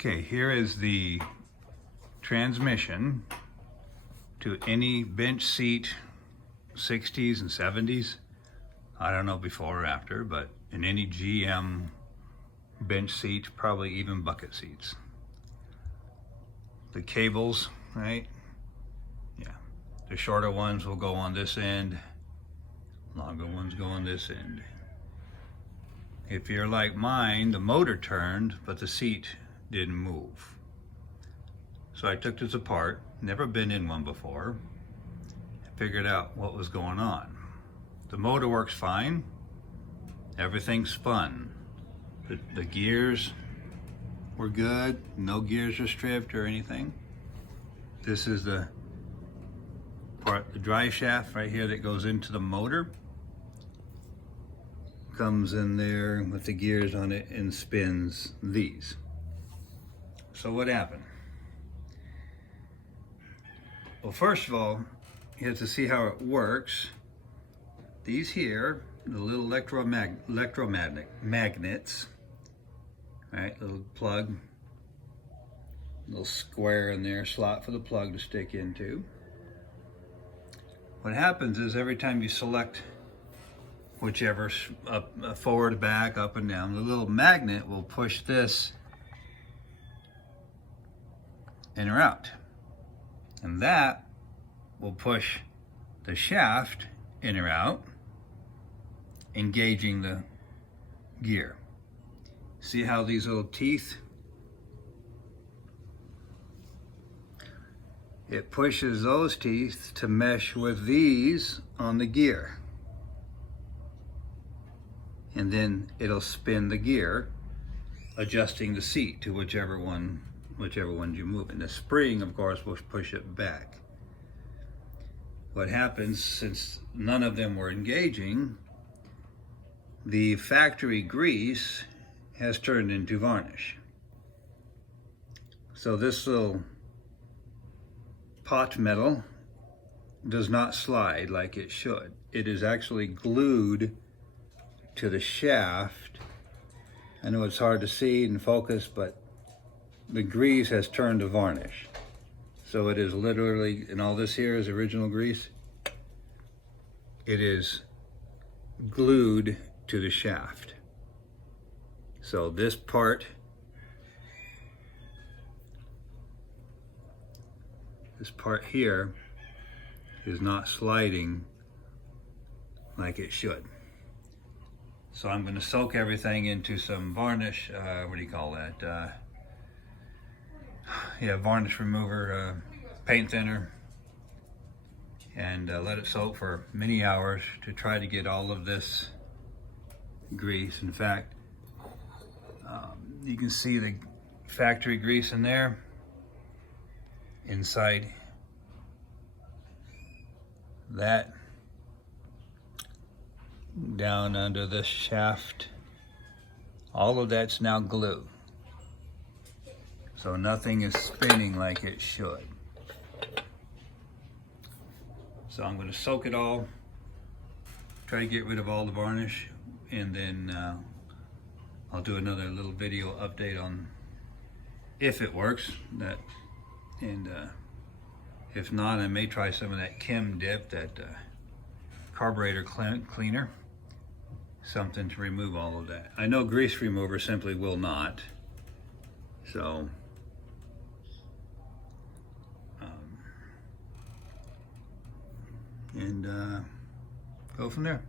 Okay, here is the transmission to any bench seat, 60s and 70s. I don't know before or after, but in any GM bench seat, probably even bucket seats. The cables, right? Yeah, the shorter ones will go on this end, longer ones go on this end. If you're like mine, the motor turned, but the seat didn't move. So I took this apart, never been in one before, figured out what was going on. The motor works fine, everything spun. The gears were good, no gears were stripped or anything. This is the part, the drive shaft right here that goes into the motor. Comes in there with the gears on it and spins these. So what happened? Well, first of all, you have to see how it works. These here, the little electromagnets, right? Little plug, little square in there, slot for the plug to stick into. What happens is every time you select whichever, up, forward, back, up and down, the little magnet will push this in or out. And that will push the shaft in or out, engaging the gear. See how these little teeth, it pushes those teeth to mesh with these on the gear. And then it'll spin the gear, adjusting the seat to whichever one you move. And the spring, of course, will push it back. What happens, since none of them were engaging, the factory grease has turned into varnish. So this little pot metal does not slide like it should. It is actually glued to the shaft. I know it's hard to see and focus, but the grease has turned to varnish. So it is literally, and all this here is original grease, it is glued to the shaft. So this part, here is not sliding like it should. So I'm going to soak everything into some varnish, what do you call that? Yeah, varnish remover, paint thinner, and let it soak for many hours to try to get all of this grease. In fact, you can see the factory grease in there, inside that, down under this shaft. All of that's now glue. So nothing is spinning like it should. So I'm going to soak it all, try to get rid of all the varnish, and then I'll do another little video update on if it works. And if not, I may try some of that Chem dip, that carburetor cleaner, something to remove all of that. I know grease remover simply will not. So go from there.